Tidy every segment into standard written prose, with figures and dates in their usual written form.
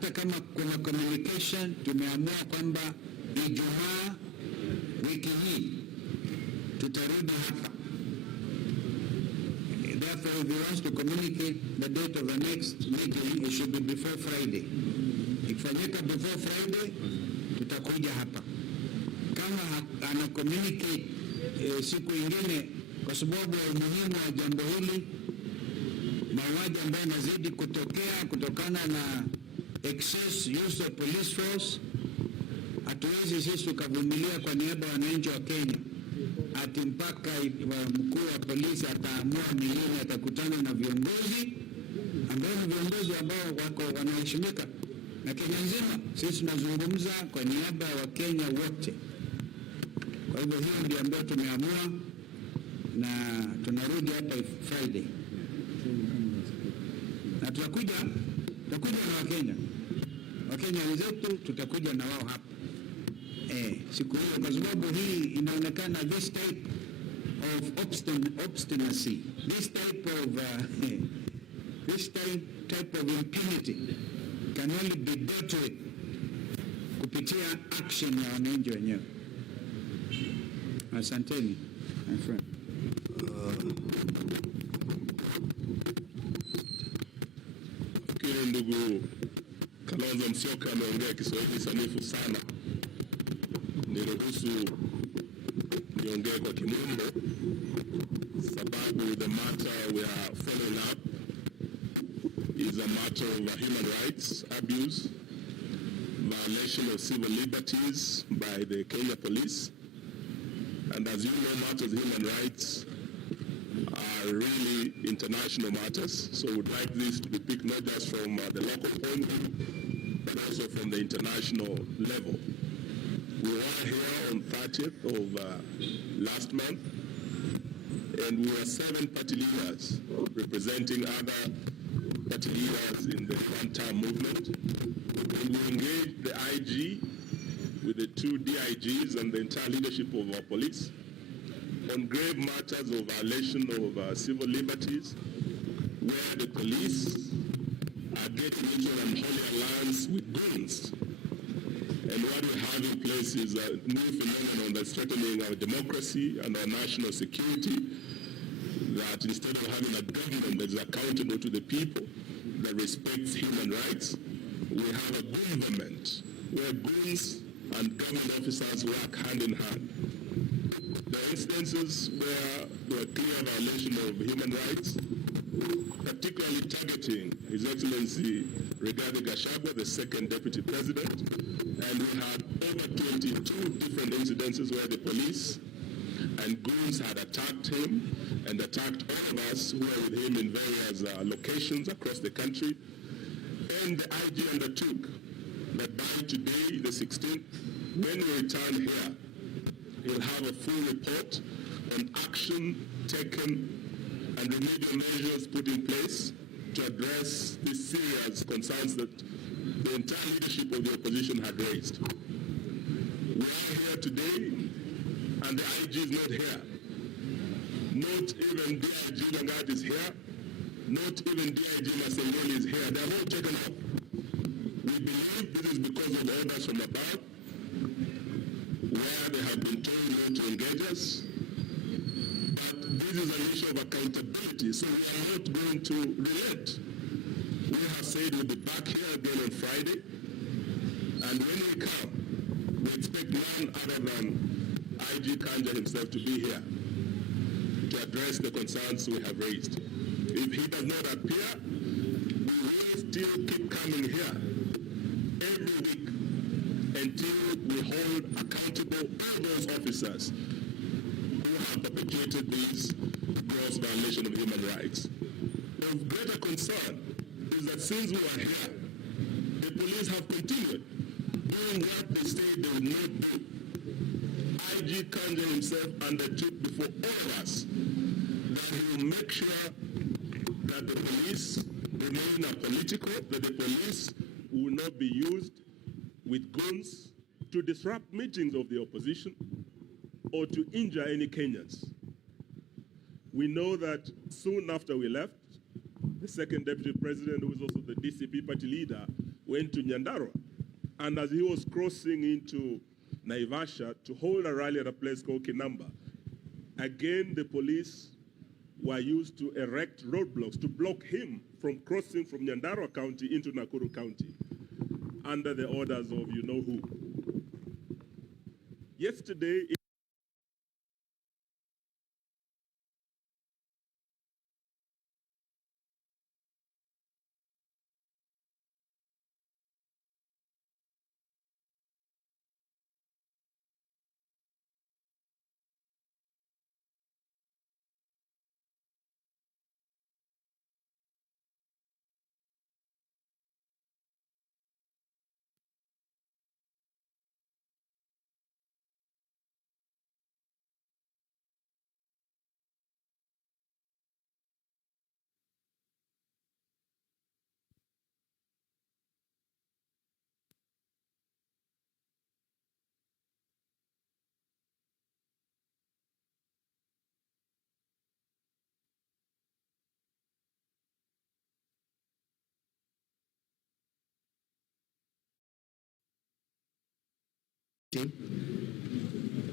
hata kama kuna communication, tumeamua kwamba Ijumaa wiki hii tutarudi hapa. Therefore, if you want to communicate the date of the next meeting, it should be before Friday. Ikifanyika before Friday, tutakuja hapa. Kama ana communicate siku ingine, kwa sababu ya umuhimu wa jambo hili, mauaji ambayo yanazidi kutokea kutokana na excess use of police force, hatuwezi sisi tukavumilia kwa niaba ya wananchi wa Kenya ati mpaka mkuu wa polisi ataamua ni lini atakutana na viongozi ambao ni viongozi ambao wako wanaheshimika na Kenya nzima. Sisi tunazungumza kwa niaba ya Wakenya wote. Kwa hivyo hiyo ndio ambayo tumeamua, na tunarudi hapa Friday. Na tutakuja na Wakenya wenzetu, tutakuja na wao hapa siku hiyo, kwa sababu hii inaonekana this type of obstinacy, this type of impunity can only be dealt with kupitia action ya wananchi wenyewe. Asanteni, my friend. Ndugu Kalonzo Musyoka ameongea Kiswahili sanifu sana. Niruhusu niongee kwa Kimombo, sababu the matter we are following up is a matter of human rights abuse, violation of civil liberties by the Kenya police. And as you know, matters of human rights are really international matters, so we'd like this to be picked not just from the local point, but also from the international level. We were here on 30th of last month, and we were 7 party leaders representing other party leaders in the one-term movement. And we engaged the IG with the 2 DIGs and the entire leadership of our police on grave matters of violation of civil liberties, where the police are getting into an unholy alliance with guns. And what we have in place is a new phenomenon that's threatening our democracy and our national security, that instead of having a government that is accountable to the people, that respects human rights, we have a government where goons and government officers work hand in hand. The instances where there were clear violation of human rights, particularly targeting His Excellency regarding Gachagua, the second deputy president, and we had over 22 different incidences where the police and goons had attacked him and attacked all of us who were with him in various locations across the country. And the IG undertook that by today, the 16th, when we return here, he'll have a full report on action taken and remedial measures put in place to address these serious concerns that the entire leadership of the opposition had raised. We are here today, and the IG is not here. Not even DIG Langat is here. Not even DIG Masengeli is here. They are all taken up. We believe this is because of orders from above, where they have been told not to engage us. But this is an issue of accountability, so we are not going to relent. We have said we'll be back here again on Friday, and when we come, we expect none other than IG Kanja himself to be here to address the concerns we have raised. If he does not appear, we will still keep coming here every week until we hold accountable all those officers who have perpetrated these gross violations of human rights. Of greater concern is that since we are here, the police have continued doing what they said they would not do. IG Kanja himself undertook before all of us that he will make sure that the police remain apolitical, that the police will not be used with guns to disrupt meetings of the opposition or to injure any Kenyans. We know that soon after we left, the second deputy president, who is also the DCP party leader, went to Nyandarua. And as he was crossing into Naivasha to hold a rally at a place called Kinamba, again the police were used to erect roadblocks to block him from crossing from Nyandarua County into Nakuru County under the orders of you-know-who. Yesterday,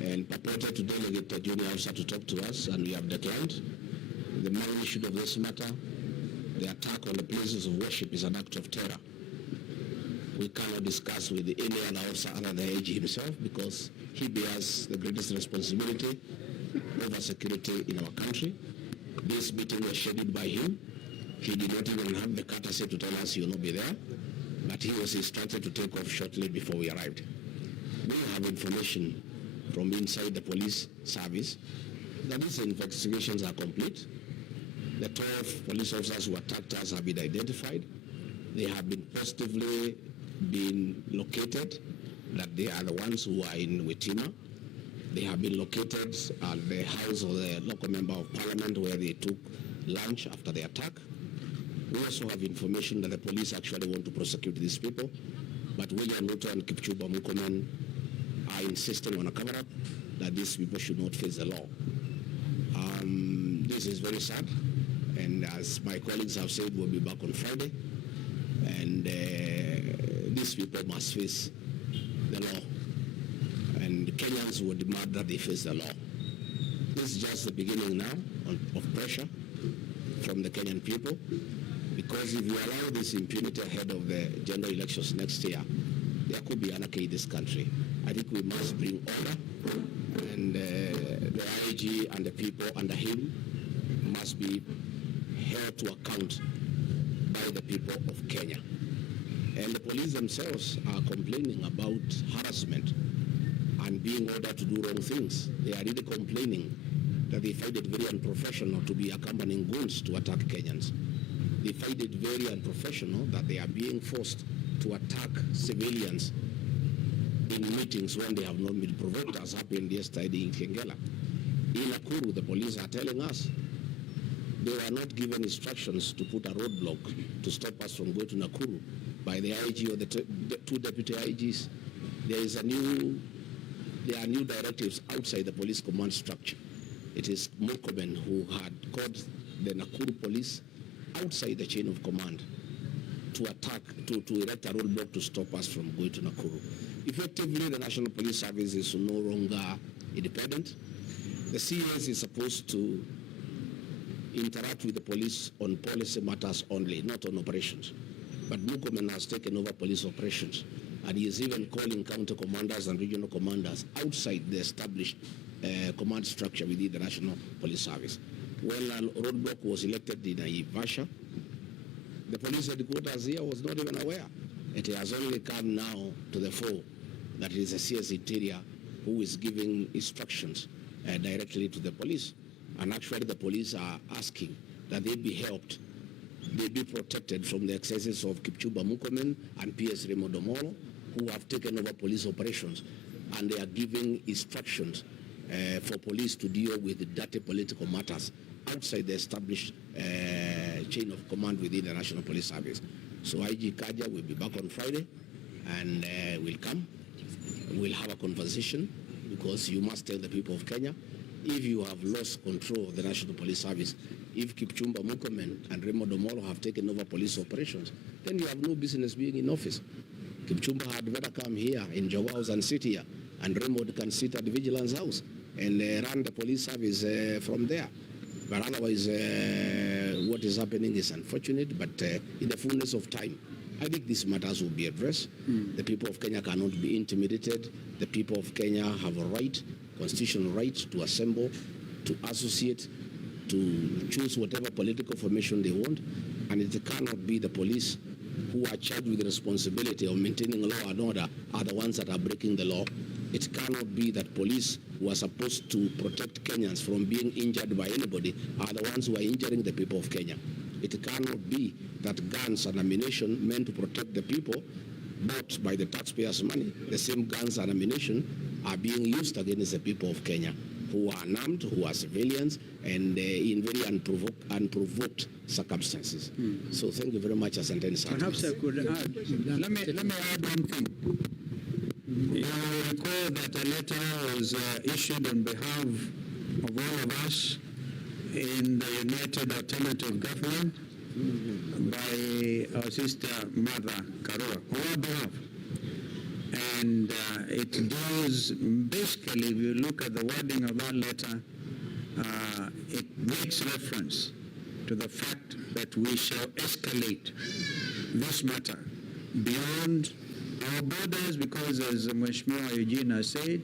and purported to delegate a junior officer to talk to us, and we have declined. The magnitude of this matter, the attack on the places of worship, is an act of terror. We cannot discuss with any other officer other than the AG himself, because he bears the greatest responsibility over security in our country. This meeting was scheduled by him. He did not even have the courtesy to tell us he will not be there, but he was instructed to take off shortly before we arrived. We have information from inside the police service that these investigations are complete. The 12 police officers who attacked us have been identified. They have been positively been located, that they are the ones who are in Witima. They have been located at the house of the local member of parliament where they took lunch after the attack. We also have information that the police actually want to prosecute these people, but William Ruto and Kipchumba Murkomen are insisting on a cover-up that these people should not face the law. This is very sad, and as my colleagues have said, we'll be back on Friday, and these people must face the law, and Kenyans will demand that they face the law. This is just the beginning now of pressure from the Kenyan people, because if you allow this impunity ahead of the general elections next year, there could be anarchy in this country. I think we must bring order, and the IG and the people under him must be held to account by the people of Kenya. And the police themselves are complaining about harassment and being ordered to do wrong things. They are really complaining that they find it very unprofessional to be accompanying goons to attack Kenyans. They find it very unprofessional that they are being forced to attack civilians in meetings when they have not been provoked, as happened yesterday in Kengela. In Nakuru, the police are telling us they were not given instructions to put a roadblock to stop us from going to Nakuru by the IG or the two deputy IGs. There are new directives outside the police command structure. It is Murkomen who had called the Nakuru police outside the chain of command to attack, to erect a roadblock to stop us from going to Nakuru. Effectively, the National Police Service is no longer independent. The CS is supposed to interact with the police on policy matters only, not on operations. But Murkomen has taken over police operations, and he is even calling counter commanders and regional commanders outside the established command structure within the National Police Service. When a roadblock was elected in Naivasha, the police headquarters here was not even aware. It has only come now to the fore that it is the CS Interior who is giving instructions directly to the police. And actually the police are asking that they be helped, they be protected from the excesses of Kipchumba Murkomen and PS Raymond Omolo, who have taken over police operations, and they are giving instructions for police to deal with dirty political matters outside the established chain of command within the National Police Service. So IG Kanja will be back on Friday, and will come. We'll have a conversation, because you must tell the people of Kenya, if you have lost control of the National Police Service, if Kipchumba Murkomen and Raymond Omolo have taken over police operations, then you have no business being in office. Kipchumba had better come here in Jogo House and sit here, and Raymond can sit at the Vigilance House and run the police service from there. But otherwise, what is happening is unfortunate, but in the fullness of time, I think these matters will be addressed. The people of Kenya cannot be intimidated. The people of Kenya have a right, constitutional right, to assemble, to associate, to choose whatever political formation they want, and it cannot be the police who are charged with the responsibility of maintaining law and order are the ones that are breaking the law. It cannot be that police who are supposed to protect Kenyans from being injured by anybody are the ones who are injuring the people of Kenya. It cannot be that guns and ammunition meant to protect the people bought by the taxpayers' money, the same guns and ammunition are being used against the people of Kenya, who are unarmed, who are civilians, and in very unprovoked circumstances. So thank you very much, Asante. Perhaps I could add. Let me add one thing. You recall that a letter was issued on behalf of all of us in the United Alternative Government by our sister Mother Karua, on our behalf. And it does, basically, if you look at the wording of that letter, it makes reference to the fact that we shall escalate this matter beyond our borders, because as Mheshimiwa Eugene has said,